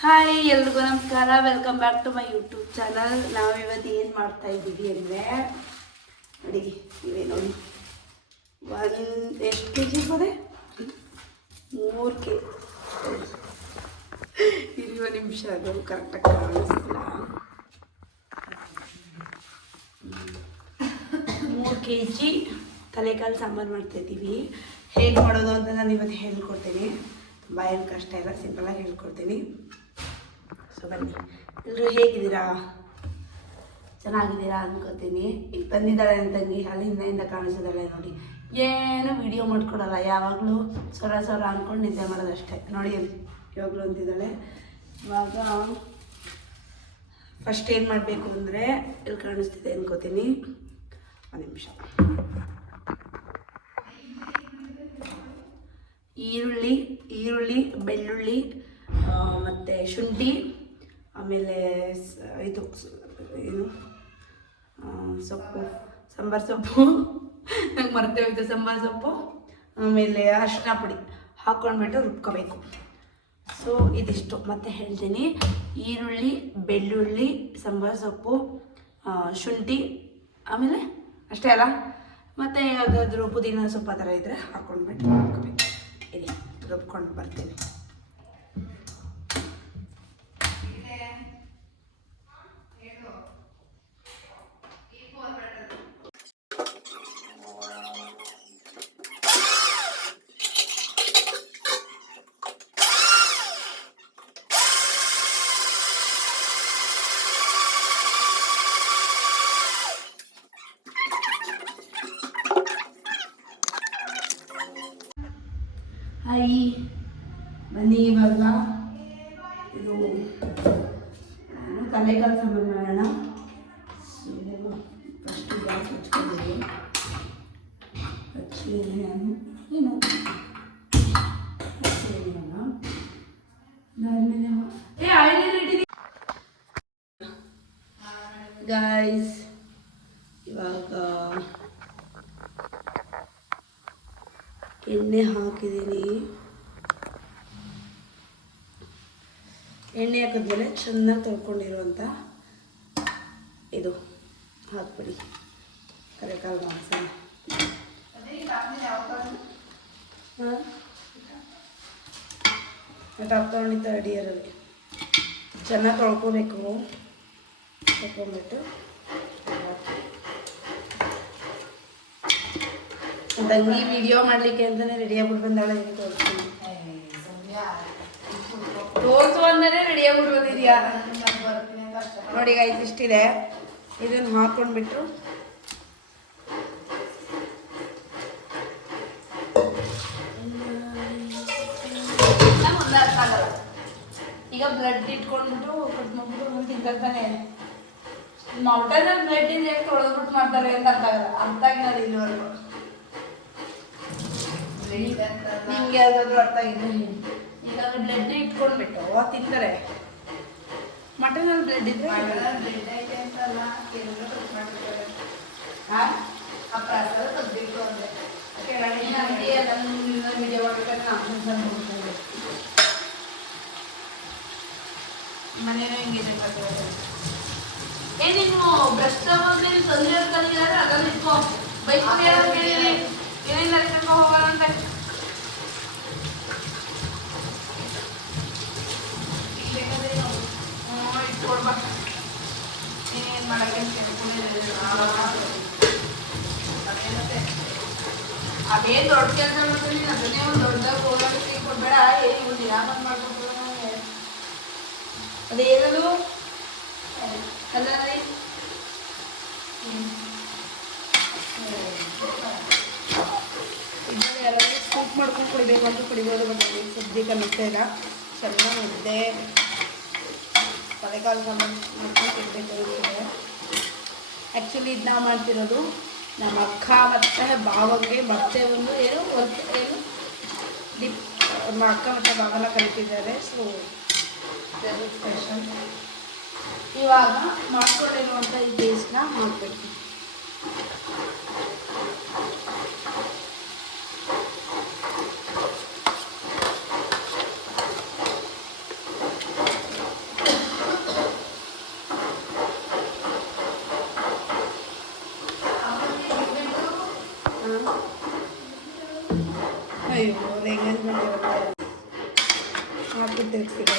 Hi ಎಲ್ರಿಗೂ ನಮಸ್ಕಾರ. Welcome back to my YouTube channel. ನಾವಿವತ್ತು ಏನು ಮಾಡ್ತಾ ಇದ್ದೀವಿ ಅಂದರೆ ನೋಡಿ, ನೀವೇ ನೋಡಿ, ಎಷ್ಟು ಕೆ ಜಿ ಬರೆ 3 ಕೆ ಇರುವ ನಿಮಿಷ ಅದು ಕರೆಕ್ಟಾಗಿ ಕಾಣಿಸ್ತಿಲ್ಲ. 3 ಕೆ ಜಿ ತಲೆಕಾಲು ಸಾಂಬಾರು ಮಾಡ್ತಾಯಿದ್ದೀವಿ. ಹೇಗೆ ಮಾಡೋದು ಅಂತ ನಾನು ಇವತ್ತು ಹೇಳ್ಕೊಡ್ತೀನಿ. ತುಂಬ ಏನು ಕಷ್ಟ ಇಲ್ಲ, ಸಿಂಪಲಾಗಿ ಹೇಳ್ಕೊಡ್ತೀನಿ. ಸೊ ಬನ್ನಿ, ಎಲ್ಲರೂ ಹೇಗಿದ್ದೀರಾ? ಚೆನ್ನಾಗಿದ್ದೀರಾ ಅನ್ಕೋತೀನಿ. ಈಗ ಬಂದಿದ್ದಾಳೆ ನನ್ನ ತಂಗಿ, ಅಲ್ಲಿ ಹಿಂದೆಯಿಂದ ಕಾಣಿಸಿದಾಳೆ ನೋಡಿ. ಏನು ವಿಡಿಯೋ ಮಾಡ್ಕೊಡಲ್ಲ, ಯಾವಾಗಲೂ ಸೊರ ಅಂದ್ಕೊಂಡು ನಿದ್ದೆ ಮಾಡೋದಷ್ಟೇ. ನೋಡಿ ಅಲ್ಲಿ ಯಾವಾಗಲೂ ಅಂತಿದ್ದಾಳೆ. ಇವಾಗ ಫಸ್ಟ್ ಏನು ಮಾಡಬೇಕು ಅಂದರೆ, ಎಲ್ಲಿ ಕಾಣಿಸ್ತಿದೆ ಅನ್ಕೋತೀನಿ, ಒಂದು ನಿಮಿಷ. ಈರುಳ್ಳಿ, ಬೆಳ್ಳುಳ್ಳಿ, ಮತ್ತು ಶುಂಠಿ, ಆಮೇಲೆ ಇದು ಏನು ಸೊಪ್ಪು, ಸಾಂಬಾರು ಸೊಪ್ಪು ನಂಗೆ ಮರ್ತೇ ಹೋಯ್ತು. ಸಾಂಬಾರು ಸೊಪ್ಪು, ಆಮೇಲೆ ಅರಿಶಿನ ಪುಡಿ ಹಾಕ್ಕೊಂಡ್ಬಿಟ್ಟು ರುಬ್ಕೋಬೇಕು. ಸೊ ಇದಿಷ್ಟು ಮತ್ತೆ ಹೇಳ್ತೀನಿ. ಈರುಳ್ಳಿ, ಬೆಳ್ಳುಳ್ಳಿ, ಸಾಂಬಾರು ಸೊಪ್ಪು, ಶುಂಠಿ, ಆಮೇಲೆ ಅಷ್ಟೇ ಅಲ್ಲ, ಮತ್ತು ಯಾವುದಾದ್ರೂ ಪುದೀನ ಸೊಪ್ಪು ಆ ಥರ ಇದ್ದರೆ ಹಾಕ್ಕೊಂಡ್ಬಿಟ್ಟು ರುಬ್ಕೋಬೇಕು. ಇಲ್ಲಿ ರುಬ್ಕೊಂಡು ಬರ್ತೀನಿ. ಹಾಯ್, ಬನ್ನಿ ಇವಾಗ ಇದು ತಲೆಕಾಲು ಸಾಂಬಾರು ಮಾಡೋಣ. ಫಸ್ಟು ಗ್ಯಾಸ್ ಹಚ್ಕೊಂಡಿದ್ದೀನಿ. ನಾನು ಏನು ಅದಾದಮೇಲೆ ಗಾಯ್ಸ್, ಇವಾಗ ಎಣ್ಣೆ ಹಾಕಿದ್ದೀನಿ. ಎಣ್ಣೆ ಹಾಕಿದ್ಮೇಲೆ ಚೆನ್ನಾಗಿ ತೊಳ್ಕೊಂಡಿರುವಂಥ ಇದು ಹಾಕ್ಬಿಡಿ, ತಲೆಕಾಲು ಮಸಾಲೆ. ಹಾಂ, ಟಾಪ್ ತೊಗೊಂಡಿದ್ದ ಅಡಿಯರಲ್ಲಿ ಚೆನ್ನಾಗಿ ತೊಳ್ಕೊಬೇಕು. ತೊಗೊಂಡ್ಬಿಟ್ಟು ತಂಗಿ ವಿಡಿಯೋ ಮಾಡಲಿಕ್ಕೆ ಅಂತಲೇ ರೆಡಿಯಾಗ್ಬಿಟ್ಟು ಬಂದಾಳೆ. ತೋರಿಸು ಅಂದರೆ ರೆಡಿಯಾಗ್ಬಿಟ್ಟು ಬಂದಿದ್ಯಾ ನೋಡಿ ಗಾಯ್ಸ್, ಇಷ್ಟಿದೆ. ಇದನ್ನು ಹಾಕ್ಕೊಂಡ್ಬಿಟ್ಟು ಅರ್ಥ ಆಗಲ್ಲ. ಈಗ ಬ್ಲಡ್ ಇಟ್ಕೊಂಡ್ಬಿಟ್ಟು ಕಟ್ ಮಾಡ್ಬಿಟ್ಟು ತಿಂತಾನೆ. ಮೌಟನಲ್ಲಿ ಬ್ಲಡ್ ಇದೆ, ಯಾಕೆ ತೊಳೆದ್ಬಿಟ್ಟು ಮಾಡ್ತಾರೆ ಅಂತ ಅರ್ಥ ಆಗಲ್ಲ. ಅರ್ಥ ಆಗಿಲ್ಲ ಇಲ್ಲಿವರೆಗೂ. ನಿಮ್ಗೆ ಯಾವುದಾದ್ರೂ ಅರ್ಥ ಆಗಿದೆ? ಈಗ ಬ್ಲಡ್ ಇಟ್ಕೊಂಡ್ಬಿಟ್ಟು ತಿಂತಾರೆ. ಮಟನಲ್ಲಿ ಬ್ಲಡ್ ಇದ್ರೆ ಮನೇನೂ ಹಿಂಗಿದೆ. ನೀನು ಬ್ರಷ್ ತಗೊಂಡು ತೊಂದರೆ ಕಲಿಯಾದ್ರೆ ಅದನ್ನು ಇಟ್ಕೋ. ಬೈಕ್ ಕೇಳಿರಿ, ಏನೇನು ಕರ್ಕೊಂಡು ಹೋಗೋಣ ಅಂತ. ಇಟ್ಕೊಡ್ಬ, ಏನೇನು ಮಾಡೋಕ್ಕೆ ಅದೇನು ದೊಡ್ಡ ಕೆಲಸ ಮಾಡ್ತೀನಿ. ಅದನ್ನೇ ಒಂದು ದೊಡ್ಡದಾಗಿ ಹೋಗೋದಕ್ಕೆ ಕೊಡಬೇಡ. ಏನು ನಿರಾಮನ್ ಮಾಡ್ಕೊಂಡು ಅದೇನದು ಅಲ್ಲ ಇದ್ರಲ್ಲಿ ಯಾರಾದರೂ ಸ್ಕೂಪ್ ಮಾಡ್ಕೊಂಡು ಕುಡಿಬೇಕು ಅಂತ ಕುಡಿಬೋದು. ಬಟ್ ಸದ್ಯಕ್ಕೆ ಅನ್ನಿಸ್ತಾ ಇಲ್ಲ. ಚೆನ್ನಾಗಿ ಮುದ್ದೆ ತಲೆಕಾಲು ಸಾಂಬಾರು ಮಾಡ್ಕೊಂಡು ತಿನ್ನಬೇಕು ಅನಿಸಿದೆ. ಆ್ಯಕ್ಚುಲಿ ಇದು ನಾವು ಮಾಡ್ತಿರೋದು ನಮ್ಮ ಅಕ್ಕ ಮತ್ತು ಭಾವಗೆ ಮತ್ತೆ ಒಂದು ಏನು ಡಿಪ್ ನಮ್ಮ ಅಕ್ಕ ಮತ್ತು ಭಾವನ ಕಲಿತಿದ್ದಾರೆ. So special. ಇವಾಗ ಮಾಡ್ಕೊಂಡಿರುವಂಥ ಈ ಪೇಸ್ಟ್ನ ಹಾಕಬೇಕು. ಅಯ್ಯೋ ಅದು ಎಂಗೇಜ್ಮೆಂಟ್ ಹಾಕಿ ತಿರ್ಗ್ತೀವಿ.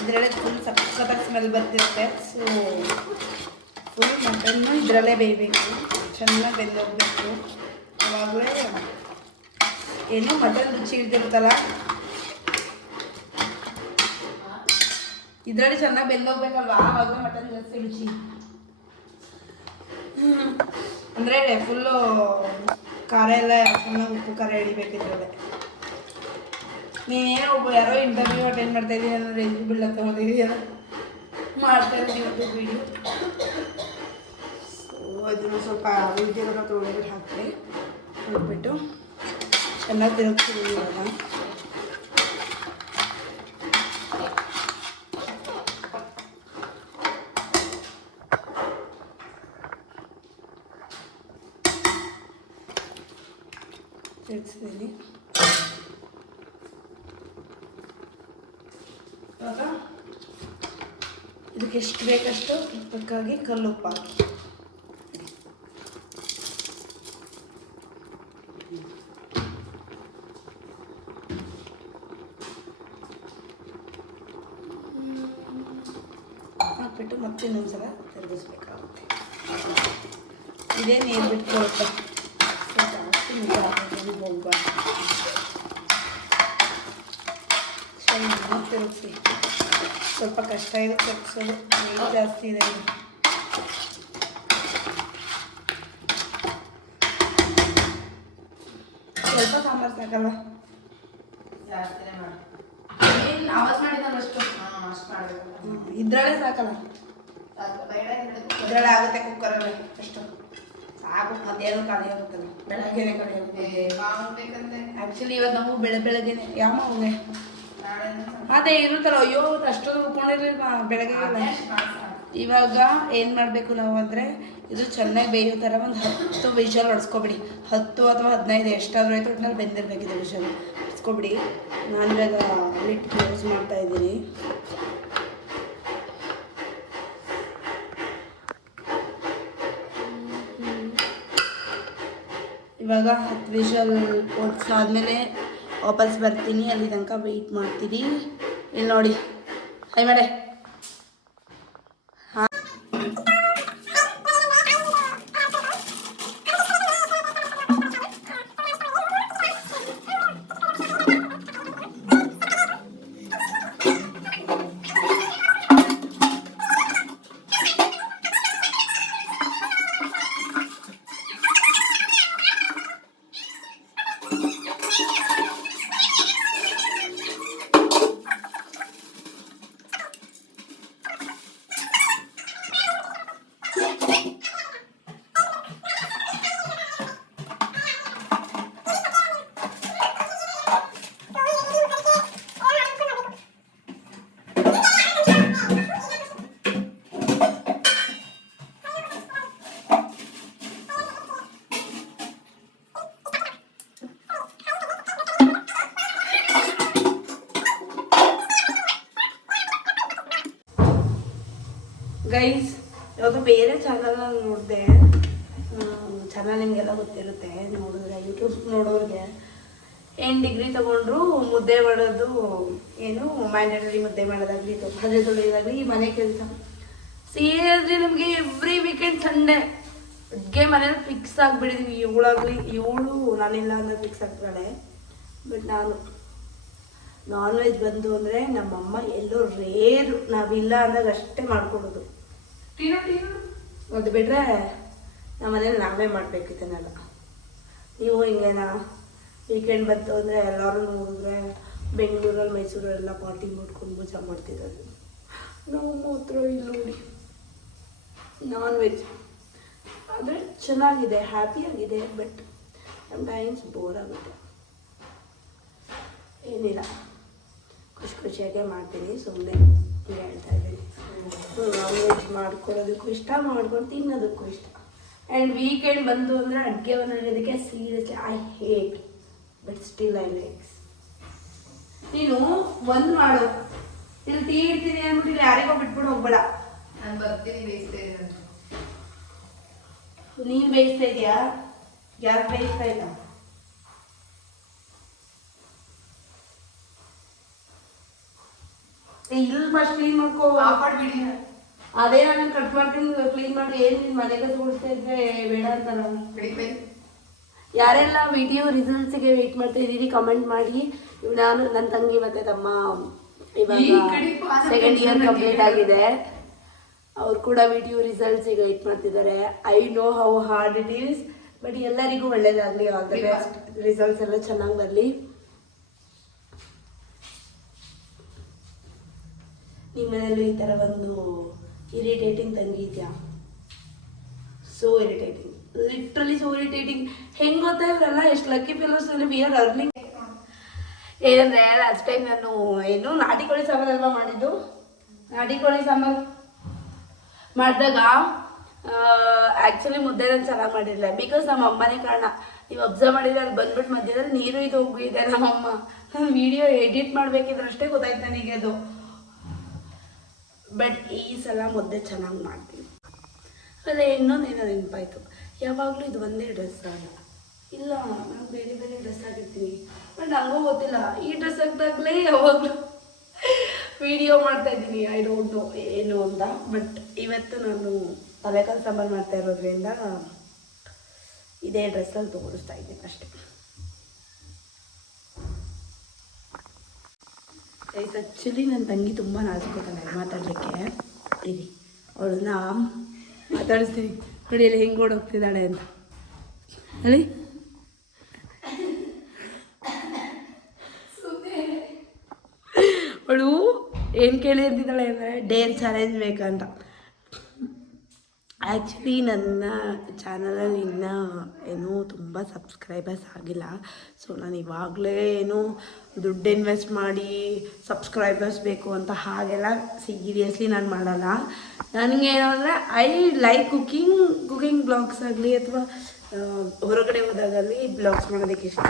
ಇದರಲ್ಲೇ ಫುಲ್ ಸಕ್ಕತ್ತಾಗಿ ಸ್ಮೆಲ್ ಬರ್ತಿರುತ್ತೆ. ಸೊ ಫುಲ್ ಮಟನ್ನು ಇದರಲ್ಲೇ ಬೇಯಬೇಕು, ಚೆನ್ನಾಗಿ ಬೆಂದೋಗ್ಬೇಕು. ಆವಾಗಲೇ ಏನೋ ಮಟನ್ ರುಚಿ ಇದ್ದಿರುತ್ತಲ್ಲ, ಇದರಲ್ಲಿ ಚೆನ್ನಾಗಿ ಬೆಂದೋಗ್ಬೇಕಲ್ವ, ಆವಾಗಲೇ ಮಟನ್ ಜಾಸ್ತಿ ರುಚಿ. ಅಂದರೆ ಫುಲ್ಲು ಖಾರ ಎಲ್ಲ ಚೆನ್ನಾಗಿ ಉಪ್ಪು ಖಾರ ಹಿಡಿಬೇಕಿದ್ರಲ್ಲೇ. ನೀನೇನೋ ಒಬ್ಬ ಯಾರೋ ಇಂಟರ್ವ್ಯೂ ಅಟೆಂಡ್ ಮಾಡ್ತಾ ಇದ್ದೀನಿ ಅನ್ನೋ ರೇಂಜ್ ಬಿಲ್ಡಪ್ ತೊಗೊಂಡಿದ್ದೀಯ ಮಾಡ್ತಾ ಇದ್ದೀನಿ ಯೂಟ್ಯೂಬ್ ವೀಡಿಯೋ. ಸೊ ಅದನ್ನು ಸ್ವಲ್ಪ ವೀಡಿಯೋನ ತೊಗೊಂಡ್ಬಿಟ್ಟು ಹಾಕ್ತೆ, ಹಾಕ್ಬಿಟ್ಟು ಚೆನ್ನಾಗಿ ತಿರುಗಿಸ್ತೀವಿ. ಇವಾಗ ತಿರುಗಿಸಿದ್ದೀನಿ. ಇವಾಗ ಇದಕ್ಕೆ ಎಷ್ಟು ಬೇಕಷ್ಟು ಉಪ್ಪಕ್ಕಾಗಿ ಕಲ್ಲುಪ್ಪು ಹಾಕಿ ಹಾಕ್ಬಿಟ್ಟು ಮತ್ತೆ ಇನ್ನೊಂದ್ಸಲ ತಿರುಗಿಸ್ಬೇಕಾಗುತ್ತೆ. ಇದೇ ನೀರು ಬಿಟ್ಕೊಳುತ್ತೆ, ಜಾಸ್ತಿ ನೀರು ಹಾಕೋದು ಹೋಗ್ಬಾರ್ದು. ಚೆನ್ನಾಗಿ ತಿರುಗಿಸಿ. ಸ್ವಲ್ಪ ಕಷ್ಟ ಇದೆ ತಿರುಗಿಸೋದು, ನೀರು ಜಾಸ್ತಿ ಇದೆ. ಸ್ವಲ್ಪ ಸಾಂಬಾರು ಸಾಕಲ್ಲ, ಜಾಸ್ತಿನೇ ಮಾಡಿ ಏನು ಆವಾಜ್ ಮಾಡಿದ್ದಲ್ಲ ಅಷ್ಟು ಅಷ್ಟು ಮಾಡಬೇಕು. ಇದ್ರಲ್ಲೇ ಸಾಕಲ್ಲ, ಇದ್ರಲ್ಲೇ ಆಗುತ್ತೆ. ಕುಕ್ಕರಲ್ಲಿ ಅಷ್ಟು ಸಾಕು, ಮಧ್ಯಾಹ್ನ ಖಾಲಿ ಆಗುತ್ತಲ್ಲ, ಬೆಳಗ್ಗೆನೆ ಖಾಲಿ ಆಗುತ್ತೆ. ಆ್ಯಕ್ಚುಲಿ ಇವತ್ತು ನಾವು ಬೆಳಗ್ಗೆನೆ ಯಾವ ಅವನೇ ಅದೇ ಇರುತ್ತಲ್ಲ. ಅಯ್ಯೋ ಅಷ್ಟೊಂದು ಉಳ್ಕೊಂಡಿರ್ಲಿಲ್ಲ ಬೆಳಗ್ಗೆ. ಇವಾಗ ಏನು ಮಾಡಬೇಕು ನಾವು ಅಂದರೆ, ಇದು ಚೆನ್ನಾಗಿ ಬೇಯೋ ಥರ ಒಂದು 10 ವಿಷಲ್ ಹೊಡ್ಸ್ಕೊಬಿಡಿ. 10 ಅಥವಾ 15 ಎಷ್ಟಾದರೂ ಆಯಿತು, ಒಟ್ಟಿನಲ್ಲಿ ಬೆಂದಿರಬೇಕಿದೆ ವಿಷಲ್ ಹೊಡ್ಸ್ಕೊಬಿಡಿ. ನಾನು ಇವಾಗ ಲಿಟ್ ಕ್ಲೋಸ್ ಮಾಡ್ತಾಯಿದ್ದೀನಿ. ಇವಾಗ 10 ವಿಷಲ್ ಹೊಡ್ಸಾದ್ಮೇಲೆ ವಾಪಸ್ ಬರ್ತೀನಿ. ಅಲ್ಲಿ ತನಕ ವೆಯ್ಟ್ ಮಾಡ್ತೀನಿ. ಇಲ್ಲಿ ನೋಡಿ, ಹೈ ಮಾಡೆ. ಹಾಂ, ಗೈಸ್ ಇವಾಗ ಬೇರೆ ಚಾನಲಲ್ಲಿ ನೋಡಿದೆ. ಚಾನಲ್ ನಿಮಗೆಲ್ಲ ಗೊತ್ತಿರುತ್ತೆ, ನೋಡಿದ್ರೆ ಯೂಟ್ಯೂಬ್ ನೋಡೋರಿಗೆ. ಏನು ಡಿಗ್ರಿ ತೊಗೊಂಡ್ರು ಮುದ್ದೆ ಮಾಡೋದು ಏನು ಮ್ಯಾಂಡೇಟರಿ ಮುದ್ದೆ ಮಾಡೋದಾಗಲಿ, ಪಾತ್ರೆ ತೊಳೆಯೋದಾಗಲಿ, ಮನೆ ಕೆಲಸ. ಸೀರಿಯಸ್ಲಿ ನಮಗೆ ಎವ್ರಿ ವೀಕೆಂಡ್ ಸಂಡೇ ಅಡುಗೆ ಮನೇಲಿ ಫಿಕ್ಸ್ ಆಗಿಬಿಟ್ಟಿದ್ವಿ. ಇವಳು ನಾನಿಲ್ಲ ಅನ್ನೋದು ಫಿಕ್ಸ್ ಆಗ್ತಾಳೆ. ಬಟ್ ನಾನು ನಾನ್ ವೆಜ್ ಬಂದು ಅಂದರೆ ನಮ್ಮಮ್ಮ ಎಲ್ಲೋ ರೇರು, ನಾವಿಲ್ಲ ಅಂದಾಗ ಅಷ್ಟೇ ಮಾಡ್ಕೊಡೋದು. ಅದು ಬಿಟ್ಟರೆ ನಮ್ಮ ಮನೇಲಿ ನಾವೇ ಮಾಡಬೇಕಿತ್ತೇನಲ್ಲ. ನೀವು ಹಿಂಗೇನಾ ವೀಕೆಂಡ್ ಬಂತು ಅಂದರೆ ಎಲ್ಲರೂ ನೋಡಿದ್ರೆ ಬೆಂಗಳೂರಲ್ಲಿ ಮೈಸೂರಲ್ಲೆಲ್ಲ ಪಾರ್ಟಿ ಮಾಡ್ಕೊಂಡು ಮಜಾ ಮಾಡ್ತಿರೋದು. ನಾವು ಮಾತ್ರ ಇಲ್ಲಿ ನೋಡಿ ನಾನ್ ವೆಜ್ ಆದರೆ ಚೆನ್ನಾಗಿದೆ, ಹ್ಯಾಪಿಯಾಗಿದೆ. ಬಟ್ ಸಮ್ಟೈಮ್ಸ್ ಬೋರ್ ಆಗುತ್ತೆ. ಏನಿಲ್ಲ, ಖುಷಿಯಾಗೆ ಮಾಡ್ತೀನಿ, ಸುಮ್ಮನೆ ಹೇಳ್ತಾ ಇದ್ದೀನಿ. ನಾನ್ ವೆಜ್ ಮಾಡ್ಕೊಳ್ಳೋದಕ್ಕೂ ಇಷ್ಟ, ಮಾಡ್ಕೊಂಡು ತಿನ್ನೋದಕ್ಕೂ ಇಷ್ಟ. ಆ್ಯಂಡ್ ವೀಕೆಂಡ್ ಬಂತು ಅಂದರೆ ಅಡುಗೆ ಮಾಡೋದಕ್ಕೆ seriously I hate, but still I likes. ನೀನು ಒಂದು ಮಾಡು, ಇಲ್ಲಿ ಟೀ ಇಡ್ತೀನಿ ಅಂದ್ಬಿಟ್ಟು ಯಾರಿಗೋ ಬಿಟ್ಬಿಟ್ಟು ಹೋಗ್ಬೇಡ. ನಾನು ಬರ್ತೀನಿ, ಬೇಯಿಸ್ತಾ ಇದ್ದೀನಿ. ನೀನ್ ಬೇಯಿಸ್ತಾ ಇದೀಯಾ? ಗ್ಯಾಸ್ ಬೇಯಿಸ್ತಾ ಇಲ್ಲ. ಇಲ್ಲಿ ಫಸ್ಟ್ ಕ್ಲೀನ್ ಮಾಡ್ಕೋ. ಆಪಾಡ್ಬಿಡಿ. ಅದೇ ನಾನು ಕಟ್ ಮಾಡ್ತೀನಿ, ಕ್ಲೀನ್ ಮಾಡಿ. ಏನು ನಿನ್ ಮನೆ ಕಸ ಗುಡಿಸ್ತಾ ಇದ್ರೆ ಬೇಡ ಅಂತಾರ. ಯಾರೆಲ್ಲ ವಿಡಿಯೋ ರಿಸಲ್ಟ್ಸ್ಗೆ ವೇಟ್ ಮಾಡ್ತಾ ಇದ್ದೀರಿ ಕಮೆಂಟ್ ಮಾಡಿ. ನಾನು ನನ್ನ ತಂಗಿ ಮತ್ತೆ ತಮ್ಮ ಇವಾಗ ಸೆಕೆಂಡ್ ಇಯರ್ ಕಂಪ್ಲೀಟ್ ಆಗಿದೆ. ಅವ್ರು ಕೂಡ ವಿಡಿಯೋ ರಿಸಲ್ಟ್ಸಿಗೆ ವೇಟ್ ಮಾಡ್ತಿದ್ದಾರೆ. I know how hard it is, but ಎಲ್ಲರಿಗೂ ಒಳ್ಳೇದಾಗಲಿ. All the best. ರಿಸಲ್ಟ್ಸ್ ಎಲ್ಲ ಚೆನ್ನಾಗಿ ಬರಲಿ. ನಿಮ್ಮ ಮನೆಯಲ್ಲೂ ಈ ಥರ ಒಂದು ಇರಿಟೇಟಿಂಗ್ ತಂಗಿ ಇದೆಯಾ? So irritating, literally so irritating. ಹೆಂಗೆ ಗೊತ್ತಾ ಇವರೆಲ್ಲ ಎಷ್ಟು lucky fellows. We are earning. ಏನಂದರೆ ಲಾಸ್ಟ್ ಟೈಮ್ ನಾನು ಏನು ನಾಟಿ ಕೋಳಿ ಸಾಂಬಾರು ಅಲ್ವಾ ಮಾಡಿದ್ದು. ನಾಟಿ ಕೋಳಿ ಸಾಂಬಾರು ಮಾಡಿದಾಗ ಆ್ಯಕ್ಚುಲಿ ಮುದ್ದೆ ನಾನು ಚೆನ್ನಾಗಿ ಮಾಡಿರಲಿಲ್ಲ. ಬಿಕಾಸ್ ನಮ್ಮ ಅಮ್ಮನೇ ಕಾರಣ. ನೀವು ಅಬ್ಸರ್ವ್ ಮಾಡಿದ್ರೆ ಅಲ್ಲಿ ಬಂದ್ಬಿಟ್ಟು ಮಧ್ಯದಲ್ಲಿ ನೀರು ಇದು ಹೋಗಿದೆ. ನಮ್ಮಮ್ಮ ನಾನು ವಿಡಿಯೋ ಎಡಿಟ್ ಮಾಡಬೇಕಿದ್ರೆ ಅಷ್ಟೇ ಗೊತ್ತಾಯ್ತು ನನಗೆ ಅದು. ಬಟ್ ಈ ಸಲ ಮುದ್ದೆ ಚೆನ್ನಾಗಿ ಮಾಡ್ತೀನಿ. ಅದೇ ಇನ್ನೊಂದೇನೋ ನೆನಪಾಯಿತು, ಯಾವಾಗಲೂ ಇದು ಒಂದೇ ಡ್ರೆಸ್ ಆಗಲ್ಲ. ಇಲ್ಲ, ನಾನು ಬೇರೆ ಬೇರೆ ಡ್ರೆಸ್ ಆಗಿರ್ತೀನಿ. ಬಟ್ ನನಗೂ ಗೊತ್ತಿಲ್ಲ, ಈ ಡ್ರೆಸ್ ಹಾಕಿದಾಗಲೇ ಯಾವಾಗಲೂ ವಿಡಿಯೋ ಮಾಡ್ತಾಯಿದ್ದೀನಿ. ಐ ಡೋಂಟ್ ನೋ ಏನು ಅಂತ. ಬಟ್ ಇವತ್ತು ನಾನು ತಲೆಕಾಲು ಸಾಂಬಾರು ಮಾಡ್ತಾ ಇರೋದ್ರಿಂದ ಇದೇ ಡ್ರೆಸ್ಸಲ್ಲಿ ತೋರಿಸ್ತಾ ಇದ್ದೀನಿ ಅಷ್ಟೇ. ಆ್ಯಕ್ಚುಲಿ ನನ್ನ ತಂಗಿ ತುಂಬ ನಾಚಿಕೋತಾಳೆ ಮಾತಾಡಲಿಕ್ಕೆ. ಇರಿ, ಅವಳನ್ನ ಮಾತಾಡಿಸ್ತೀನಿ ನೋಡಿ. ಅಲ್ಲಿ ಹೆಂಗೆ ಓಡೋಗ್ತಿದ್ದಾಳೆ ಅಂತ ಹೇಳಿ. ಅವಳು ಏನು ಕೇಳಿ ಅಂತಿದ್ದಾಳೆ ಅಂದರೆ ಡೇರ್ ಚಾಲೆಂಜ್ ಬೇಕಂತ. ಆ್ಯಕ್ಚುಲಿ ನನ್ನ ಚಾನಲಲ್ಲಿ ಇನ್ನೂ ಏನೂ ತುಂಬ ಸಬ್ಸ್ಕ್ರೈಬರ್ಸ್ ಆಗಿಲ್ಲ. ಸೊ ನಾನು ಇವಾಗಲೇ ಏನು ದುಡ್ಡು ಇನ್ವೆಸ್ಟ್ ಮಾಡಿ ಸಬ್ಸ್ಕ್ರೈಬರ್ಸ್ ಬೇಕು ಅಂತ ಹಾಗೆಲ್ಲ ಸೀರಿಯಸ್ಲಿ ನಾನು ಮಾಡಲ್ಲ. ನನಗೇನು ಅಂದರೆ ಐ ಲೈಕ್ ಕುಕಿಂಗ್ ಬ್ಲಾಗ್ಸ್ ಆಗಲಿ ಅಥವಾ ಹೊರಗಡೆ ಹೋದಾಗಲಿ ಬ್ಲಾಗ್ಸ್ ಮಾಡೋದಕ್ಕೆ ಇಷ್ಟ.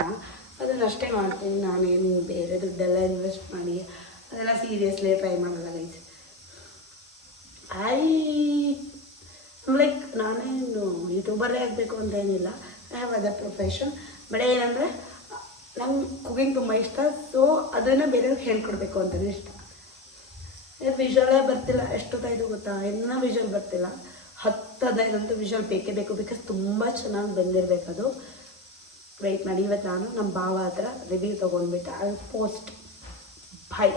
ಅದನ್ನು ಅಷ್ಟೇ ಮಾಡ್ತೀನಿ. ನಾನೇನು ಬೇರೆ ದುಡ್ಡೆಲ್ಲ ಇನ್ವೆಸ್ಟ್ ಮಾಡಿ ಅದೆಲ್ಲ ಸೀರಿಯಸ್ಲಿ ಟ್ರೈ ಮಾಡಲ್ಲ ಗೈಸ್. ಲೈಕ್ ನಾನೇನು ಯೂಟ್ಯೂಬರೇ ಆಗಬೇಕು ಅಂತ ಏನಿಲ್ಲ. I have other profession. But ಏನಂದರೆ ನಂಗೆ ಕುಕಿಂಗ್ ತುಂಬ ಇಷ್ಟ. ಸೊ ಅದನ್ನು ಬೇರೆಯವ್ರಿಗೆ ಹೇಳ್ಕೊಡ್ಬೇಕು ಅಂತಲೇ ಇಷ್ಟ. ವಿಷುವಲೇ ಬರ್ತಿಲ್ಲ. ಎಷ್ಟೊತ್ತಾಯಿತು ಗೊತ್ತಾ? ಇನ್ನೂ ವಿಷುವಲ್ ಬರ್ತಿಲ್ಲ. 10-15 ವಿಷುವಲ್ ಬೇಕೇ ಬೇಕು. ಬಿಕಾಸ್ ತುಂಬ ಚೆನ್ನಾಗಿ ಬಂದಿರಬೇಕದು. ವೆಯ್ಟ್ ಮಾಡಿ. ಇವತ್ತು ನಾನು ನಮ್ಮ ಭಾವ ಹತ್ರ ರಿವ್ಯೂ ತೊಗೊಂಡ್ಬಿಟ್ಟು ಐ ಪೋಸ್ಟ್. ಬಾಯ್.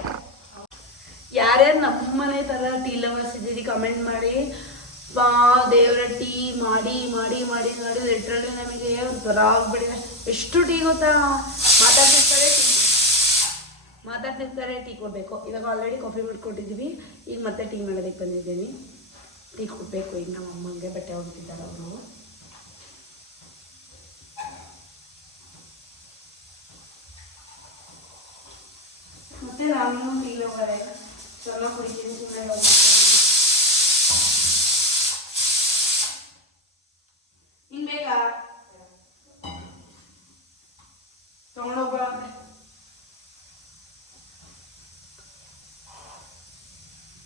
ಯಾರ್ಯಾರು ನಮ್ಮ ಮನೆ ಥರ ಟೀ ಲವರ್ಸ್ ಇದ್ದೀರಿ ಕಮೆಂಟ್ ಮಾಡಿ. ಬಾ ದೇವರ ಟೀ ಮಾಡಿ ಮಾಡಿ ಮಾಡಿ ಮಾಡಿ ಲಿಟ್ರಲಿ ನಮಗೆ ಒಂಥರ ಆಗ್ಬಿಟ್ಟಿದೆ. ಎಷ್ಟು ಟೀ ಗೊತ್ತಾ? ಮಾತಾಡ್ತಿರ್ತಾರೆ ಟೀ ಕೊಡಬೇಕು. ಇವಾಗ ಆಲ್ರೆಡಿ ಕಾಫಿ ಮಾಡಿಕೊಟ್ಟಿದ್ದೀವಿ. ಈಗ ಮತ್ತೆ ಟೀ ಮಾಡೋದಕ್ಕೆ ಬಂದಿದ್ದೀನಿ. ಟೀ ಕೊಡಬೇಕು ಈಗ ನಮ್ಮ ಅಮ್ಮಂಗೆ. ಬಟ್ಟೆ ಹೋಗ್ತಿದ್ದಾರೆ ಅವರು. ಮತ್ತೆ ನಾನು ಟೀ ಹೋಗರೆ ಚೆನ್ನಾಗಿ ಕುಡಿತೀನಿ. ಸುಮ್ಮನೆ ಇನ್ನು ಬೇಗ ತೊಗೊಂಡೋಗ.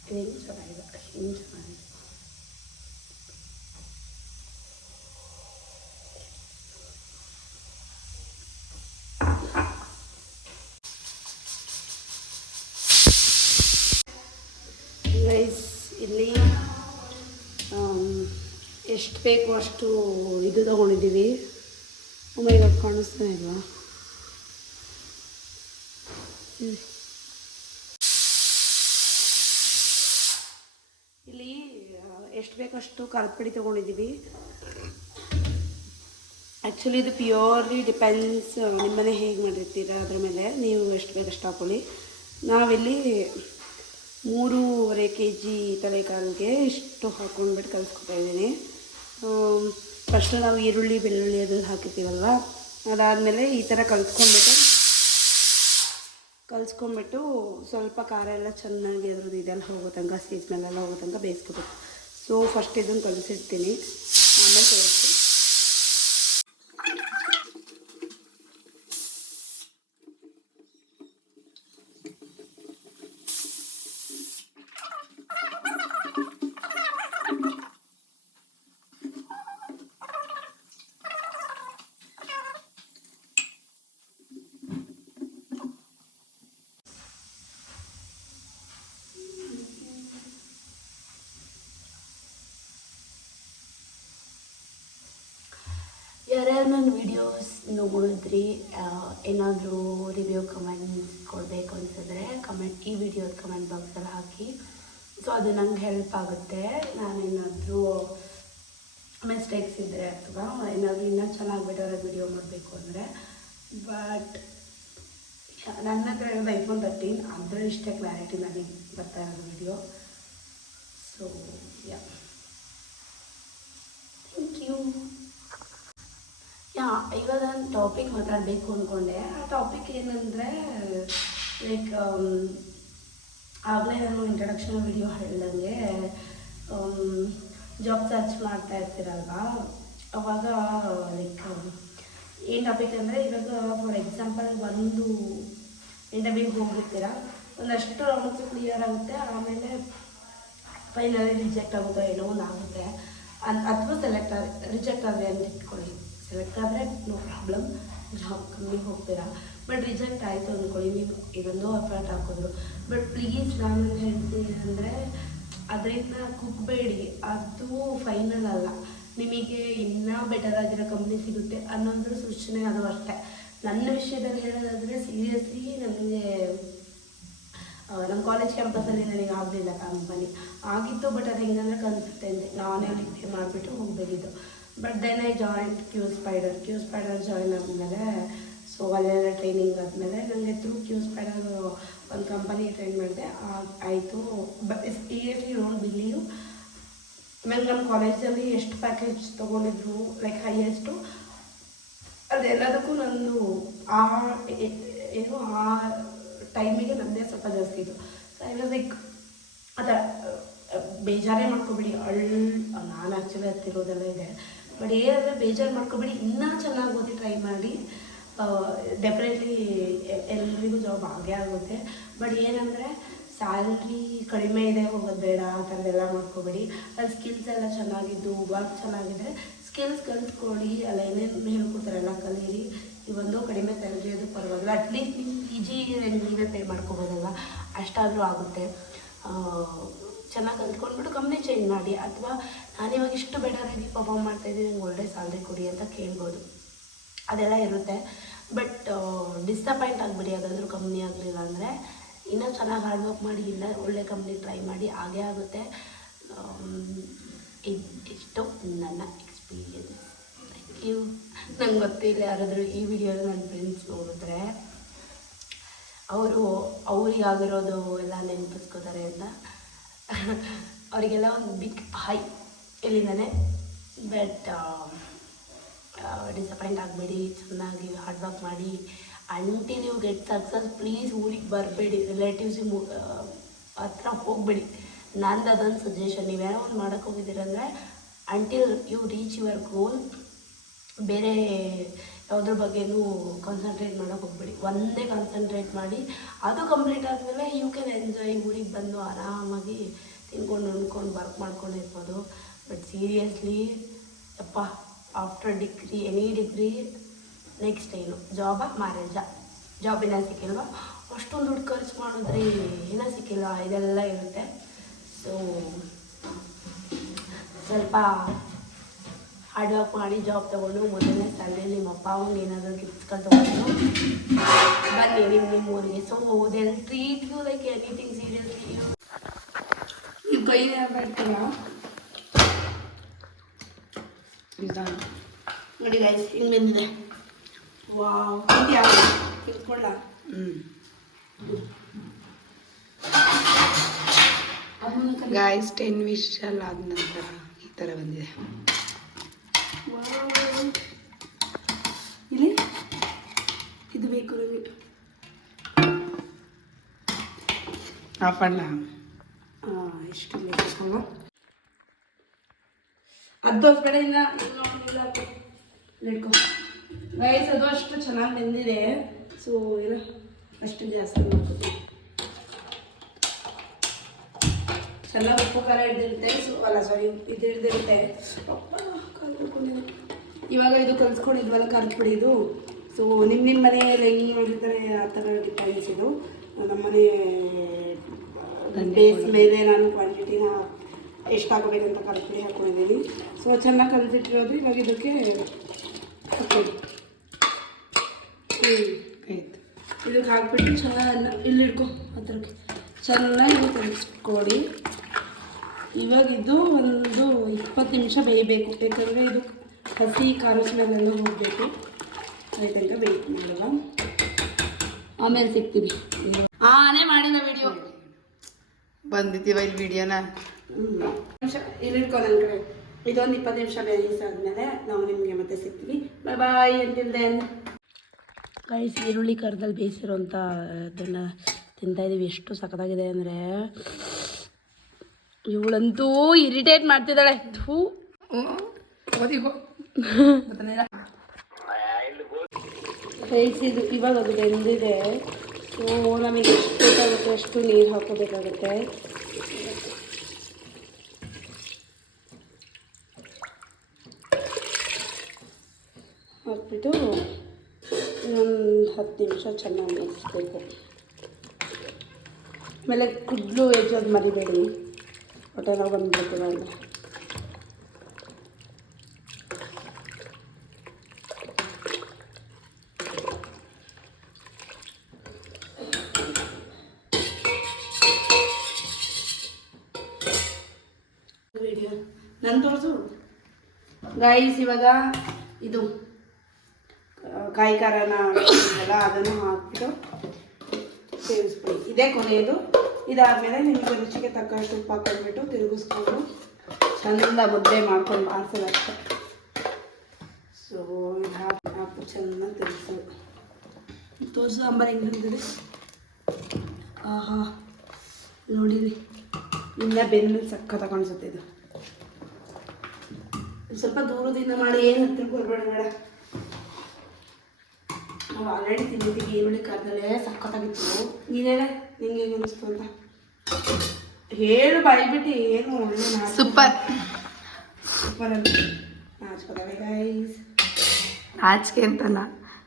ಹಿಂಗೆ ಚೆನ್ನಾಗಿದೆ, ಹಿಂಗೆ ಚೆನ್ನಾಗಿದೆ. ಗೈಸ್ ಇಲ್ಲಿ ಎಷ್ಟು ಬೇಕು ಅಷ್ಟು ಇದು ತೊಗೊಂಡಿದ್ದೀವಿ. ಇವಾಗ ಕಾಣಿಸ್ತಾ ಇಲ್ವಾ? ಇಲ್ಲಿ ಎಷ್ಟು ಬೇಕಷ್ಟು ಖಾರದ ಪುಡಿ ತೊಗೊಂಡಿದ್ದೀವಿ. ಆ್ಯಕ್ಚುಲಿ ಇದು ಪ್ಯೂರ್ಲಿ ಡಿಪೆಂಡ್ಸ್ ನಿಮ್ಮನೆ ಹೇಗೆ ಮಾಡಿರ್ತೀರ ಅದ್ರ ಮೇಲೆ. ನೀವು ಎಷ್ಟು ಬೇಕಷ್ಟು ಹಾಕೊಳ್ಳಿ. ನಾವಿಲ್ಲಿ 3.5 kg ತಲೆಕಾಲಿಗೆ ಇಷ್ಟು ಹಾಕ್ಕೊಂಡ್ಬಿಟ್ಟು ಕಲಿಸ್ಕೊತಾ ಇದ್ದೀನಿ. ಫಸ್ಟು ನಾವು ಈರುಳ್ಳಿ ಬೆಳ್ಳುಳ್ಳಿ ಅದು ಹಾಕಿರ್ತೀವಲ್ವ, ಅದಾದಮೇಲೆ ಈ ಥರ ಕಲಿಸ್ಕೊಂಡ್ಬಿಟ್ಟು ಸ್ವಲ್ಪ ಖಾರ ಎಲ್ಲ ಚೆನ್ನಾಗಿ ಅದ್ರದ್ದು ಇದೆಲ್ಲ ಹೋಗೋ ತನಕ, ಸ್ಮೆಲ್ಲೆಲ್ಲ ಹೋಗೋ ತನಕ ಬೇಯಿಸ್ಕೋಬೇಕು. ಸೊ ಫಸ್ಟ್ ಇದನ್ನು ಕಲಿಸಿರ್ತೀನಿ, ಆಮೇಲೆ ತೋರಿಸ್ತೀನಿ. ನನ್ನ ವಿಡಿಯೋಸ್ ನೋಡಿದ್ರಿ, ಏನಾದರೂ ರಿವ್ಯೂ ಕಮೆಂಟ್ಸ್ ಕೊಡಬೇಕು ಅನ್ಸಿದ್ರೆ ಈ ವಿಡಿಯೋದ ಕಮೆಂಟ್ ಬಾಕ್ಸಲ್ಲಿ ಹಾಕಿ. ಸೊ ಅದು ನಂಗೆ ಹೆಲ್ಪ್ ಆಗುತ್ತೆ. ನಾನೇನಾದರೂ ಮಿಸ್ಟೇಕ್ಸ್ ಇದ್ದರೆ ಅಥವಾ ಏನಾದರೂ ಇನ್ನೂ ಚೆನ್ನಾಗಿ ಬೆಟರಾಗಿ ವಿಡಿಯೋ ಮಾಡಬೇಕು ಅಂದರೆ. ಬಟ್ ನನ್ನ ಹತ್ರ ಇರೋದು iPhone 13, ಅದರ ಇಷ್ಟೇ ಕ್ಲಾರಿಟಿ ನನಗೆ ಬರ್ತಾ ಇರೋದು ವಿಡಿಯೋ. So thank you. ಇವಾಗ ನಾನು ಟಾಪಿಕ್ ಮಾತಾಡಬೇಕು ಅಂದ್ಕೊಂಡೆ. ಆ ಟಾಪಿಕ್ ಏನಂದರೆ ಲೈಕ್ ಆಗಲೇ ನಾನು ಇಂಟ್ರಡಕ್ಷನ್ ವಿಡಿಯೋ ಹೇಳ್ದಂಗೆ ಜಾಬ್ ಸರ್ಚ್ ಮಾಡ್ತಾ ಇರ್ತೀರಲ್ವಾ, ಅವಾಗ ಲೈಕ್ ಏನು ಟಾಪಿಕ್ ಅಂದರೆ ಇವಾಗ ಫಾರ್ ಎಕ್ಸಾಂಪಲ್ ಒಂದು ಇಂಟರ್ವ್ಯೂಗೆ ಹೋಗಿರ್ತೀರ, ಒಂದಷ್ಟು ರೌಂಡ್ಸು ಕ್ಲಿಯರ್ ಆಗುತ್ತೆ, ಆಮೇಲೆ ಫೈನಲಿ ರಿಜೆಕ್ಟ್ ಆಗುತ್ತೋ ಏನೋ ಒಂದು ಆಗುತ್ತೆ. ಅಥವಾ ರಿಜೆಕ್ಟ್ ಆದರೆ ಅಂತ ಇಟ್ಕೊಳ್ಳಿ. ಸೆಲೆಕ್ಟ್ ಆದರೆ ನೋ ಪ್ರಾಬ್ಲಮ್, ಜಾಬ್ ಕಮ್ಮಿಗೆ ಹೋಗ್ತೀರಾ. ಬಟ್ ರಿಜೆಕ್ಟ್ ಆಯಿತು ಅಂದ್ಕೊಳ್ಳಿ, ನೀವು ಇದೊಂದು ಎಫರ್ಟ್ ಹಾಕಿದ್ರು. ಬಟ್ ಪ್ಲೀಸ್ ನಾನು ಹೇಳ್ತೀನಿ ಅಂದರೆ ಅದರಿಂದ ಕುಗ್ಬೇಡಿ, ಅದು ಫೈನಲ್ ಅಲ್ಲ. ನಿಮಗೆ ಇನ್ನೂ ಬೆಟರ್ ಆಗಿರೋ ಕಂಪ್ನಿ ಸಿಗುತ್ತೆ ಅನ್ನೋದ್ರ ಸೂಚನೆ ಅದು ಅಷ್ಟೇ. ನನ್ನ ವಿಷಯದಲ್ಲಿ ಹೇಳೋದಾದರೆ ಸೀರಿಯಸ್ಲಿ ನನಗೆ ನಮ್ಮ ಕಾಲೇಜ್ ಕ್ಯಾಂಪಸಲ್ಲಿ ನನಗೆ ಆಗಲಿಲ್ಲ ಕಂಪನಿ ಆಗಿತ್ತು. ಬಟ್ ಅದು ಹೆಂಗಂದರೆ ಕನ್ಸಿಸ್ಟೆನ್ಸಿ ನಾನೇ ಲಿಖಿತ ಮಾಡಿಬಿಟ್ಟು ಹೋಗಬೇಕಿತ್ತು. But then I joint Q spider join ಆದಮೇಲೆ, ಸೊ ಅಲ್ಲೆಲ್ಲ ಟ್ರೈನಿಂಗ್ ಆದಮೇಲೆ ನನಗೆ ಕ್ಯೂ ಸ್ಪೈಡರ್ ಒಂದು ಕಂಪನಿ ಟ್ರೈನ್ ಮಾಡಿದೆ, ಆಯಿತು. ಬಟ್ ಸೀರಿಯಸ್ಲಿ ಡೋಂಟ್ ಬಿಲೀವ್, ಆಮೇಲೆ ನಮ್ಮ ಕಾಲೇಜಲ್ಲಿ ಎಷ್ಟು ಪ್ಯಾಕೇಜ್ ತೊಗೊಂಡಿದ್ರು ಲೈಕ್ ಹೈಯೆಸ್ಟು, ಅದೆಲ್ಲದಕ್ಕೂ ನಂದು ಆ ಟೈಮಿಗೆ ನನ್ನದೇ ಸ್ವಲ್ಪ ಜಾಸ್ತಿ ಇತ್ತು. ಸೊ ಐ ವಾಸ್ ಲೈಕ್ ಆ ಥರ ಬೇಜಾರೇ ಮಾಡ್ಕೊಬೇಡಿ. ನಾನು ಆ್ಯಕ್ಚುಲಿ ಹತ್ತಿರೋದೆಲ್ಲ ಇದೆ. ಬಟ್ ಏನಂದರೆ ಬೇಜಾರು ಮಾಡ್ಕೊಬೇಡಿ, ಇನ್ನೂ ಚೆನ್ನಾಗಿ ಓದಿ ಟ್ರೈ ಮಾಡಿ. ಡೆಫಿನೆಟ್ಲಿ ಎಲ್ರಿಗೂ ಜಾಬ್ ಆಗೇ ಆಗುತ್ತೆ. ಬಟ್ ಏನಂದರೆ ಸ್ಯಾಲ್ರಿ ಕಡಿಮೆ ಇದೆ ಹೋಗೋದು ಬೇಡ, ಆ ಥರದ್ದೆಲ್ಲ ಮಾಡ್ಕೊಬೇಡಿ. ಅಲ್ಲಿ ಸ್ಕಿಲ್ಸ್ ಎಲ್ಲ ಚೆನ್ನಾಗಿದ್ದು ವರ್ಕ್ ಚೆನ್ನಾಗಿದ್ದರೆ ಸ್ಕಿಲ್ಸ್ ಕಲ್ತ್ಕೊಳ್ಳಿ, ಅಲ್ಲ ಏನೇನು ಹೇಳ್ಕೊಡ್ತಾರೆ ಎಲ್ಲ ಕಲೀರಿ. ಇವೊಂದು ಕಡಿಮೆ ಸ್ಯಾಲ್ರಿ ಅದು ಪರವಾಗಿಲ್ಲ, ಅಟ್ಲೀಸ್ಟ್ ನೀವು PG ನೀವೇ ಪೇ ಮಾಡ್ಕೊಬೋದಲ್ಲ, ಅಷ್ಟಾದರೂ ಆಗುತ್ತೆ. ಚೆನ್ನಾಗಿ ಕಲ್ತ್ಕೊಂಡ್ಬಿಟ್ಟು ಕಂಪ್ನಿ ಚೇಂಜ್ ಮಾಡಿ, ಅಥವಾ ನಾನಿವಾಗ ಇಷ್ಟು ಬೆಟರಾಗಿ ಪರ್ಫಾರ್ಮ್ ಮಾಡ್ತಾಯಿದ್ದೀನಿ, ನಂಗೆ ಒಳ್ಳೆ ಸ್ಯಾಲ್ರಿ ಕೊಡಿ ಅಂತ ಕೇಳ್ಬೋದು, ಅದೆಲ್ಲ ಇರುತ್ತೆ. ಬಟ್ ಡಿಸಪಾಯಿಂಟ್ ಆಗಿಬಿಡಿ ಯಾವುದಾದ್ರೂ ಕಂಪ್ನಿ ಆಗಲಿಲ್ಲ ಅಂದರೆ. ಇನ್ನೂ ಚೆನ್ನಾಗಿ ಹಾರ್ಡ್ ವರ್ಕ್ ಮಾಡಿ, ಇಲ್ಲ ಒಳ್ಳೆ ಕಂಪ್ನಿ ಟ್ರೈ ಮಾಡಿ, ಹಾಗೇ ಆಗುತ್ತೆ. ಇಷ್ಟು ನನ್ನ ಎಕ್ಸ್ಪೀರಿಯನ್ಸ್. Thank you. ನಂಗೆ ಗೊತ್ತಿಲ್ಲ, ಯಾರಾದರೂ ಈ ವಿಡಿಯೋನ ನನ್ನ ಫ್ರೆಂಡ್ಸ್ ನೋಡಿದ್ರೆ ಅವ್ರಿಗಾಗಿರೋದು ಎಲ್ಲ ನೆನಪಿಸ್ಕೋತಾರೆ ಅಂತ. ಅವರಿಗೆಲ್ಲ ಒಂದು ಬಿಗ್ ಹೈ ಇಲ್ಲಿಂದಾನೆ. ಬಟ್ ಡಿಸಪಾಯಿಂಟ್ ಆಗಬೇಡಿ, ಚೆನ್ನಾಗಿ ಹಾರ್ಡ್ ವರ್ಕ್ ಮಾಡಿ. Until you get success, please ಊರಿಗೆ ಬರಬೇಡಿ, ರಿಲೇಟಿವ್ಸಿಗೆ ಹತ್ರ ಹೋಗಬೇಡಿ. ನಂದು ಅದೊಂದು ಸಜೆಷನ್. ನೀವೇನೋ ಒಂದು ಮಾಡೋಕ್ಕೆ ಹೋಗಿದ್ದೀರಂದರೆ until you reach your goal, ಬೇರೆ ಯಾವುದ್ರ ಬಗ್ಗೆನೂ ಕಾನ್ಸಂಟ್ರೇಟ್ ಮಾಡೋಕ್ಕೆ ಹೋಗ್ಬೇಡಿ. ಒಂದೇ ಕಾನ್ಸಂಟ್ರೇಟ್ ಮಾಡಿ, ಅದು ಕಂಪ್ಲೀಟ್ ಆದಮೇಲೆ ಯು ಕ್ಯಾನ್ ಎಂಜಾಯ್. ಊರಿಗೆ ಬಂದು ಆರಾಮಾಗಿ ತಿನ್ಕೊಂಡು ಉಣ್ಕೊಂಡು ವರ್ಕ್ ಮಾಡ್ಕೊಂಡಿರ್ಬೋದು. ಬಟ್ ಸೀರಿಯಸ್ಲಿ ಯಪ್ಪ, after degree any degree next ಏನು ಜಾಬಾ ಮ್ಯಾರೇಜಾ? ಜಾಬಿನ ಸಿಕ್ಕಿಲ್ವ, ಅಷ್ಟೊಂದು ದುಡ್ಡು ಖರ್ಚು ಮಾಡಿದ್ರಿ ಏನೋ ಸಿಕ್ಕಿಲ್ಲ, ಇದೆಲ್ಲ ಇರುತ್ತೆ. ಸೊ ಸ್ವಲ್ಪ ಹಾರ್ಡ್ ವರ್ಕ್ ಮಾಡಿ ಜಾಬ್ ತೊಗೊಂಡು ಮೊದಲನೇ ಸ್ಯಾಲ್ರಿ ನಿಮ್ಮ ಅಪ್ಪ ಅವ್ನಿಗೆ ಏನಾದರೂ ಗಿಫ್ಟ್ಸ್ಗಳು ತೊಗೊಂಡು ಬನ್ನಿ ನಿಮ್ಮ ಊರಿಗೆ. So they treat you like anything. Seriously ನೀವು ಕೈ ಮಾಡ್ತೀರಾ ನೋಡಿ ಗೈಸ್, ಹಿಂಗೆ ಬಂದಿದೆ. ವಾವ್, ಇದೆಯಾ? ತಿಳ್ಕೊಳ್ಳ. ಗಾಯ್ಸ್ 10 ವಿಷಲ್ ಆದ ನಂತರ ಈ ಥರ ಬಂದಿದೆ. ಇಲ್ಲಿ ಇದು ಬೇಕು ನನಗೆ. ಆಫಣ್ಣ ಎಷ್ಟು ಬೇಕಲ್ಲ ಅದು ಕಡೆಯಿಂದ ನೋಡಿಲ್ಲ ಇಟ್ಕೊ ಗೈಸ್. ಅದು ಅಷ್ಟು ಚೆನ್ನಾಗಿ ಬಂದಿದೆ. ಸೊ ಏನೋ ಅಷ್ಟು ಜಾಸ್ತಿ ಮಾಡ್ಕೊತೀವಿ. ಚೆನ್ನಾಗಿ ಉಪ್ಪು ಖಾರ ಹಿಡ್ದಿರುತ್ತೆ. ಸೊ ಅಲ್ಲ ಸಾರಿ, ಇದು ಹಿಡ್ದಿರುತ್ತೆ. ಇವಾಗ ಇದು ಕಲ್ಸ್ಕೊಂಡಿದ್ವಲ್ಲ ಖಾರದ ಪುಡಿ ಇದು. ಸೊ ನಿಮ್ಮ ಮನೆಯಲ್ಲಿ ಹೆಂಗೆ ಮಾಡಿರ್ತಾರೆ ಆ ಥರ ಡಿಪೆಂಡ್ಸ್. ಇದು ನಮ್ಮ ಮನೆ ಬೇಸ್ ಮೇಲೆ ನಾನು ಕ್ವಾಂಟಿಟಿನ ಎಷ್ಟು ಹಾಕಬೇಕಂತ ಖಾರದ ಪುಡಿ ಹಾಕ್ಕೊಂಡಿದ್ದೀನಿ. ಸೊ ಚೆನ್ನಾಗಿ ಕಲಿತಿಟ್ಟಿರೋದು. ಇವಾಗ ಇದಕ್ಕೆ ಹಾಕ್ತೀವಿ. ಆಯ್ತು. ಇದಕ್ಕೆ ಹಾಕ್ಬಿಟ್ಟು ಚೆನ್ನಾಗಿ ಇಲ್ಲಿ ಇಟ್ಕೊ ಹತ್ರಕ್ಕೆ ಚೆನ್ನಾಗಿ ಕಲಿಸ್ಕೊಡಿ. ಇವಾಗ ಇದು ಒಂದು 20 ನಿಮಿಷ ಬೇಯಬೇಕು, ಯಾಕಂದರೆ ಇದು ಹಸಿ ಖಾರ ಸ್ಮೆಲ್ಲೆಲ್ಲ ಹೋಗಬೇಕು. ಅದೇ ತನಕ ವೆಯ್ಟ್ ಮಾಡಲ್ಲ, ಆಮೇಲೆ ಸಿಗ್ತೀವಿ. ಆನೇ ಮಾಡಿಲ್ಲ ವಿಡಿಯೋ ಬಂದಿದ್ದೀವ ಇಲ್ಲಿ ವಿಡಿಯೋನ. ನಿಮಿಷ ಇಲ್ಲಿ ಇಟ್ಕೊ ನನ್ನ ಕಡೆ. ಇದೊಂದು 20 ನಿಮಿಷ ಬೇಯಿಸಾದ್ಮೇಲೆ ನಾವು ನಿಮಗೆ ಮತ್ತೆ ಸಿಗ್ತೀವಿ. ಬಾಯ್ ಬಾಯ್ ಅಂಟಿಲ್ ದೆನ್. ಗೈಸ್, ಈರುಳ್ಳಿ ಕರ್ದಲ್ಲಿ ಬೇಯಿಸಿರೋಂಥ ಅದನ್ನು ತಿಂತಾಯಿದ್ದೀವಿ. ಎಷ್ಟು ಸಖತ್ತಾಗಿದೆ ಅಂದರೆ ಇವಳಂತೂ ಇರಿಟೇಟ್ ಮಾಡ್ತಿದ್ದಾಳೆ. ಥೂ ಗೈಸ್, ಇದು ಇವಾಗ ಅದು ಬೆಂದಿದೆ. ಸೊ ನಮಗೆ ಎಷ್ಟು ಬೇಕಾಗುತ್ತೆ ಅಷ್ಟು ನೀರು ಹಾಕೋಬೇಕಾಗುತ್ತೆ. ಹಾಕ್ಬಿಟ್ಟು ಇನ್ನೊಂದು 10 ನಿಮಿಷ ಚೆನ್ನಾಗಿ ಬೇಯಿಸ್ಬೇಕು. ಆಮೇಲೆ ಕುಡ್ಲು ಹೆಚ್ಚೋದು ಮರಿಬೇಡಿ, ಹೊಟ್ಟೆ ನೋವು ಬಂದ್ಬಿಡ್ತೀವಿ ಅಂದರೆ. ವಿಡಿಯೋ ನಾನು ತೋರಿಸು ಗೈಸ್. ಇವಾಗ ಇದು ಕಾಯಿ ಖಾರನ ಅಲ್ಲ ಅದನ್ನು ಹಾಕ್ಬಿಟ್ಟು ಸೇರಿಸ್ಬಿಡಿ. ಇದೇ ಕೊನೆಯದು. ಇದಾದಮೇಲೆ ನಿಮಗೆ ರುಚಿಗೆ ತಕ್ಕಷ್ಟು ಉಪ್ಪು ಹಾಕೊಂಡ್ಬಿಟ್ಟು ತಿರುಗಿಸ್ಕೊಂಡು ಚಂದ ಮುದ್ದೆ ಮಾಡ್ಕೊಂಡು ಬಾರಿಸೋದಷ್ಟೆ. ಸೊ ಇದು ಹಾಕಿ ಚೆನ್ನಾಗಿ ತಿರುಗಿಸೋದು. ತೋರಿಸು ಸಾಂಬಾರು ಹೆಂಗೆ ಬಂದಿದೆ. ಆಹಾ ನೋಡಿರಿ, ಇನ್ನ ಬೆನ್ನು ಸಖತ್ತಾಗಿ ಕಾಣಿಸುತ್ತೆ. ಇದು ಸ್ವಲ್ಪ ದೂರದಿಂದ ಮಾಡಿ, ಏನು ಹತ್ರ ಕೊಡ್ಬೇಡ ಬೇಡ. ನಾವು ಆಲ್ರೆಡಿ ತಿಂದಿದ್ದೀವಿ ಈರುಳ್ಳಿ ಖಾರದಲ್ಲೇ ಸಖತ್ತಾಗಿತ್ತು. ನೀನೇನೆ ನಿಂಗೆ ಹೆಂಗೆ ಅನಿಸ್ತು ಅಂತ ಹೇಳು ಬಾಯ್ಬಿಟ್ಟು. ಏನು ಒಳ್ಳೆ ಸೂಪರ್ ಸೂಪರ್ ಅಂತ ನಾಚ್ಕೋತಾರೆ ಗೈಸ್. ನಾಚಿಕೆ ಅಂತಲ್ಲ,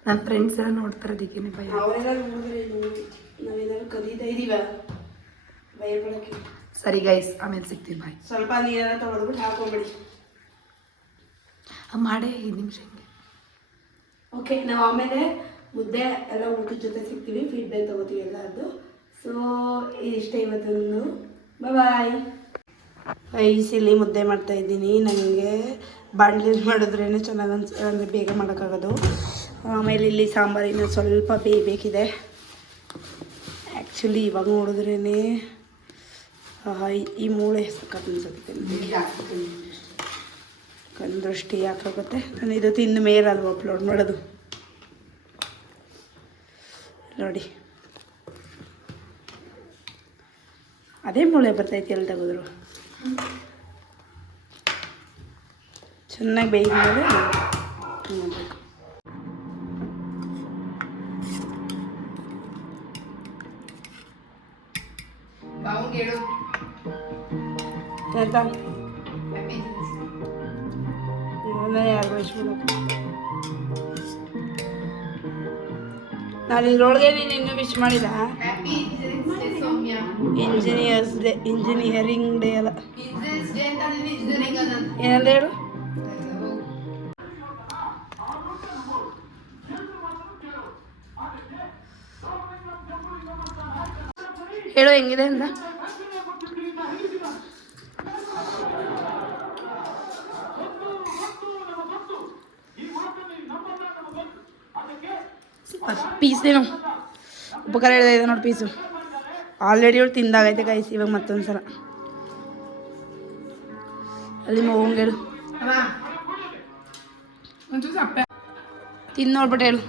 ನನ್ನ ಫ್ರೆಂಡ್ಸ್ ಎಲ್ಲ ನೋಡ್ತಾರೆ, ಅದಕ್ಕೇನೆ ಭಯ. ಅವರೆಲ್ಲರೂ ನೋಡಿದ್ರೆ ನಾವೇನಾದ್ರು ಕಲಿತಾ ಇದ್ದೀವ ಭಯಪಡೋಕ್ಕೆ. ಸರಿ ಗೈಸ್, ಆಮೇಲೆ ಸಿಗ್ತೀವಿ. ಬಾಯ್. ಸ್ವಲ್ಪ ನೀರೆಲ್ಲ ತೊಳೆದ್ಬಿಟ್ಟು ಹಾಕೊಂಬಿಡಿ. ಮಾಡೇ 5 ನಿಮಿಷ ಹಿಂಗೆ. ಓಕೆ, ನಾವು ಆಮೇಲೆ ಮುದ್ದೆ ಎಲ್ಲ ಊಟದ ಜೊತೆ ಸಿಗ್ತೀವಿ, ಫೀಡ್ಬ್ಯಾಕ್ ತೊಗೋತೀವಿ ಎಲ್ಲರದ್ದು. ಸೊ ಇಷ್ಟೇ ಇವತ್ತೊಂದು. ಬಾಯ್. ಇಲ್ಲಿ ಮುದ್ದೆ ಮಾಡ್ತಾಯಿದ್ದೀನಿ. ನನಗೆ ಬಾಣಲೆಯಲ್ಲಿ ಮಾಡಿದ್ರೇ ಚೆನ್ನಾಗಿ ಅಂದರೆ ಬೇಗ ಮಾಡೋಕ್ಕಾಗೋದು. ಆಮೇಲೆ ಇಲ್ಲಿ ಸಾಂಬಾರಿನ ಸ್ವಲ್ಪ ಬೇಯಬೇಕಿದೆ. ಆ್ಯಕ್ಚುಲಿ ಇವಾಗ ನೋಡಿದ್ರೇ ಈ ಮೂಳೆ ಸಖತ್ ಅನ್ಸುತ್ತೆ. ಕಂದೃಷ್ಟಿ ಯಾಕಾಗುತ್ತೆ. ನಾನು ಇದು ತಿಂದ ಮೇಲೆ ಅಲ್ವ ಅಪ್ಲೋಡ್ ಮಾಡೋದು. ನೋಡಿ, ಅದೇ ಮೂಳೆ ಬರ್ತೈತಿ ಎಲ್ಲಿ ತೆಗೆದ್ರು. ಚೆನ್ನಾಗಿ ಬೇಯಿದ್ಮೇಲೆ ನೋಡಬೇಕು. ಯಾರು ನಾನು ಇದ್ರೊಳಗೆ ನೀನು ಇನ್ನೂ ವಿಶ್ ಮಾಡಿಲ್ಲ. ಇಂಜಿನಿಯರ್ಸ್ ಡೇ, ಇಂಜಿನಿಯರಿಂಗ್ ಡೇ ಅಲ್ಲ, ಏನಂತ ಹೇಳು. ಹೇಳು ಹೆಂಗಿದೆ ಅಂತ. ಪೀಸೇನು ಉಪಕಾರ ಇದೆ ನೋಡಿ. ಪೀಸು ಆಲ್ರೆಡಿ ಇವಳು ತಿಂದಾಗೈತೆ ಗೈಸ್. ಇವಾಗ ಮತ್ತೊಂದು ಸಲ ಅಲ್ಲಿ ಹೋಗಂಗೇಳು ತಿಂದು ನೋಡ್ಬಿಟ್ಟು ಹೇಳು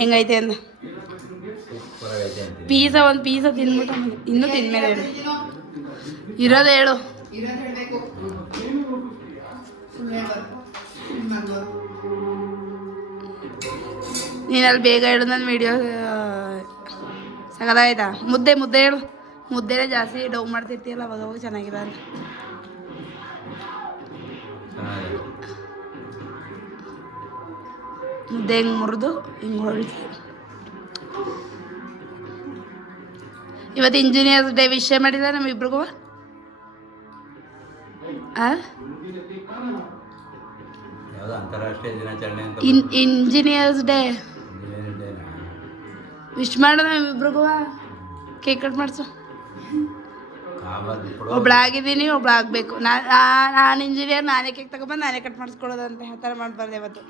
ಹೆಂಗೈತೆ ಅಂತ. ಒಂದು ಪೀಸ ತಿಂದ್ಬಿಟ್ಟು ಇನ್ನೂ ತಿಂದ್ಮೇಲೆ ಹೇಳು. ಇರೋದು ಹೇಳು. ನೀನಲ್ಲಿ ಬೇಗ ಹೇಳು, ನನ್ನ ವಿಡಿಯೋ ಸಗದಾಯ್ತಾ. ಮುದ್ದೆ ಹೇಳು. ಮುದ್ದೆನೇ ಜಾಸ್ತಿ ಡೌ ಮಾಡ್ತಿರ್ತೀಯಲ್ಲ, ಅವಾಗ ಚೆನ್ನಾಗಿಲ್ಲ ಅಂತ. ಮುದ್ದೆ ಹಿಂಗೆ ಮುರಿದು ಹಿಂಗೆ ಹೊಳ್ತೀವಿ. ಇವತ್ತು ಇಂಜಿನಿಯರ್ಸ್ ಡೇ ವಿಷಯ ಮಾಡಿಲ್ಲ ನಮ್ಮಿಬ್ರಿಗೂ. ಯಾವುದು ಅಂತಾರಾಷ್ಟ್ರೀಯ ದಿನಾಚರಣೆ ಅಂತ ಇಂಜಿನಿಯರ್ಸ್ ಡೇ ಇಂಜಿನಿಯರಿಂಗ್ ಡೇನಾ? ವಿಶ್ ಮಾಡೋಣ ಇಬ್ರಿಗೂ ಕೇಕ್ ಕಟ್ ಮಾಡಿಸು ಕಾಮದ್ ಕೊಡೋ ಒಬ್ಳಾಗಿದ್ದೀನಿ ಒಬ್ಳಾಗಬೇಕು ನಾನು ಇಂಜಿನಿಯರ್ ನಾನೇ ಕೇಕ್ ತಗೊಬಂದು ನಾನೇ ಕಟ್ ಮಾಡಿಸ್ಕೊಡೋದಂತೆ ಆ ಥರ ಮಾಡಬಾರ್ದು ಯಾವತ್ತು